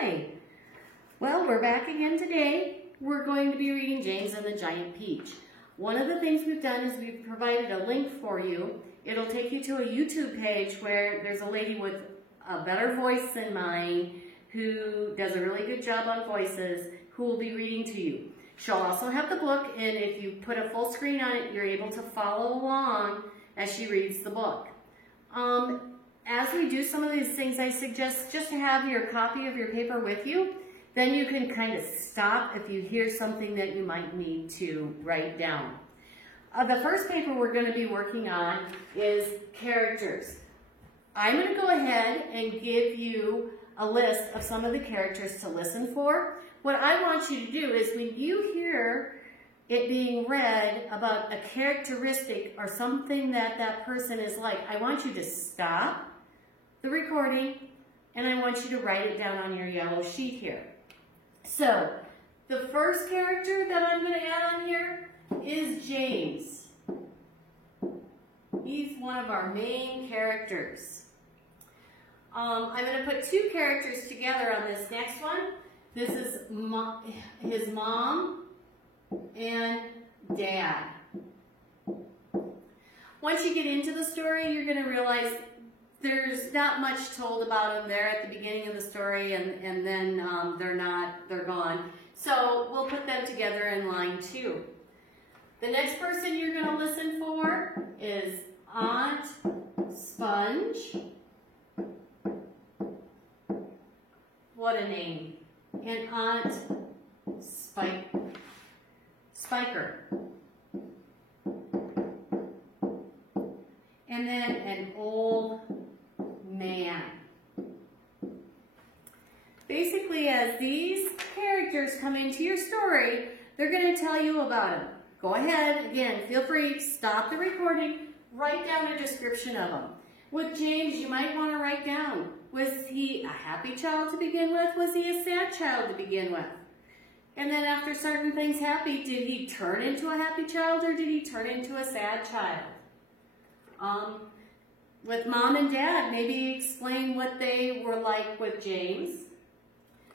Hi. Well, we're back again today. We're going to be reading James and the Giant Peach. One of the things we've done is we've provided a link for you. It'll take you to a YouTube page where there's a lady with a better voice than mine who does a really good job on voices who will be reading to you. She'll also have the book, and if you put a full screen on it, you're able to follow along as she reads the book. As we do some of these things, I suggest just to have your copy of your paper with you. Then you can kind of stop if you hear something that you might need to write down. The first paper we're going to be working on is characters. I'm going to go ahead and give you a list of some of the characters to listen for. What I want you to do is when you hear it being read about a characteristic or something that that person is like, I want you to stop the recording and I want you to write it down on your yellow sheet here. So, the first character that I'm going to add on here is James. He's one of our main characters. I'm going to put two characters together on this next one. This is his mom and dad. Once you get into the story, you're going to realize there's not much told about them there at the beginning of the story, and then they're gone. So we'll put them together in line 2. The next person you're going to listen for is Aunt Sponge. What a name. And Aunt Spiker. And then an old man. Basically, as these characters come into your story, they're going to tell you about them. Go ahead, again, feel free to stop the recording, write down a description of them. With James, you might want to write down, was he a happy child to begin with? Was he a sad child to begin with? And then after certain things happened, did he turn into a happy child or did he turn into a sad child? With mom and dad, maybe explain what they were like with James.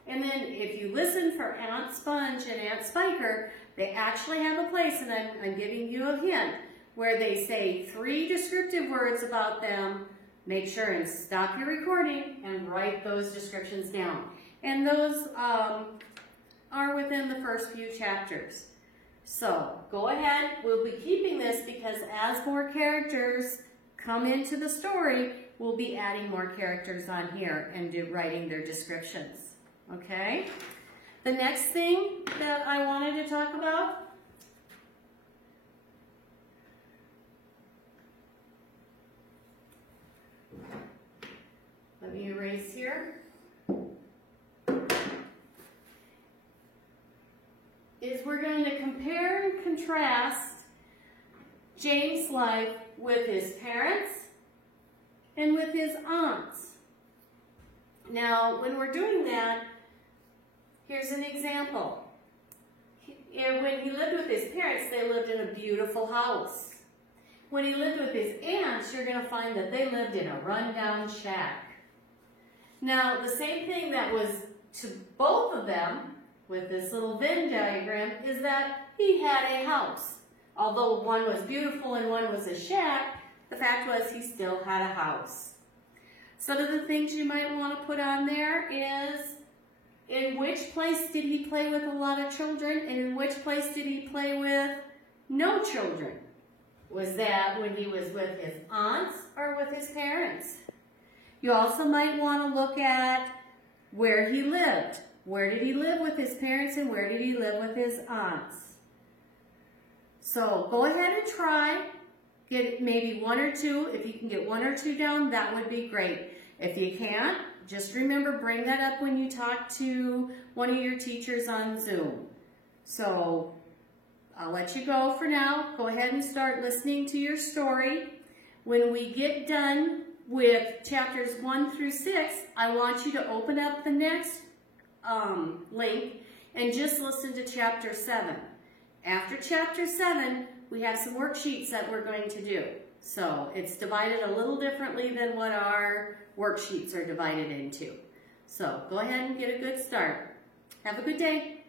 And then if you listen for Aunt Sponge and Aunt Spiker, they actually have a place, and I'm giving you a hint, where they say 3 descriptive words about them. Make sure and stop your recording and write those descriptions down. And those are within the first few chapters. So go ahead, we'll be keeping this because as more characters come into the story, we'll be adding more characters on here and writing their descriptions. Okay? The next thing that I wanted to talk about let me erase here, is we're going to compare and contrast James' life with his parents and with his aunts. Now, when we're doing that, here's an example. When he lived with his parents, they lived in a beautiful house. When he lived with his aunts, you're going to find that they lived in a rundown shack. Now, the same thing that was to both of them with this little Venn diagram is that he had a house. Although one was beautiful and one was a shack, the fact was he still had a house. Some of the things you might want to put on there is, in which place did he play with a lot of children, and in which place did he play with no children? Was that when he was with his aunts or with his parents? You also might want to look at where he lived. Where did he live with his parents and where did he live with his aunts? So go ahead and try. Get maybe 1 or 2. If you can get 1 or 2 down, that would be great. If you can't, just remember, bring that up when you talk to one of your teachers on Zoom. So I'll let you go for now. Go ahead and start listening to your story. When we get done with chapters 1 through 6, I want you to open up the next link and just listen to chapter 7. After chapter 7, we have some worksheets that we're going to do. So it's divided a little differently than what our worksheets are divided into. So go ahead and get a good start. Have a good day.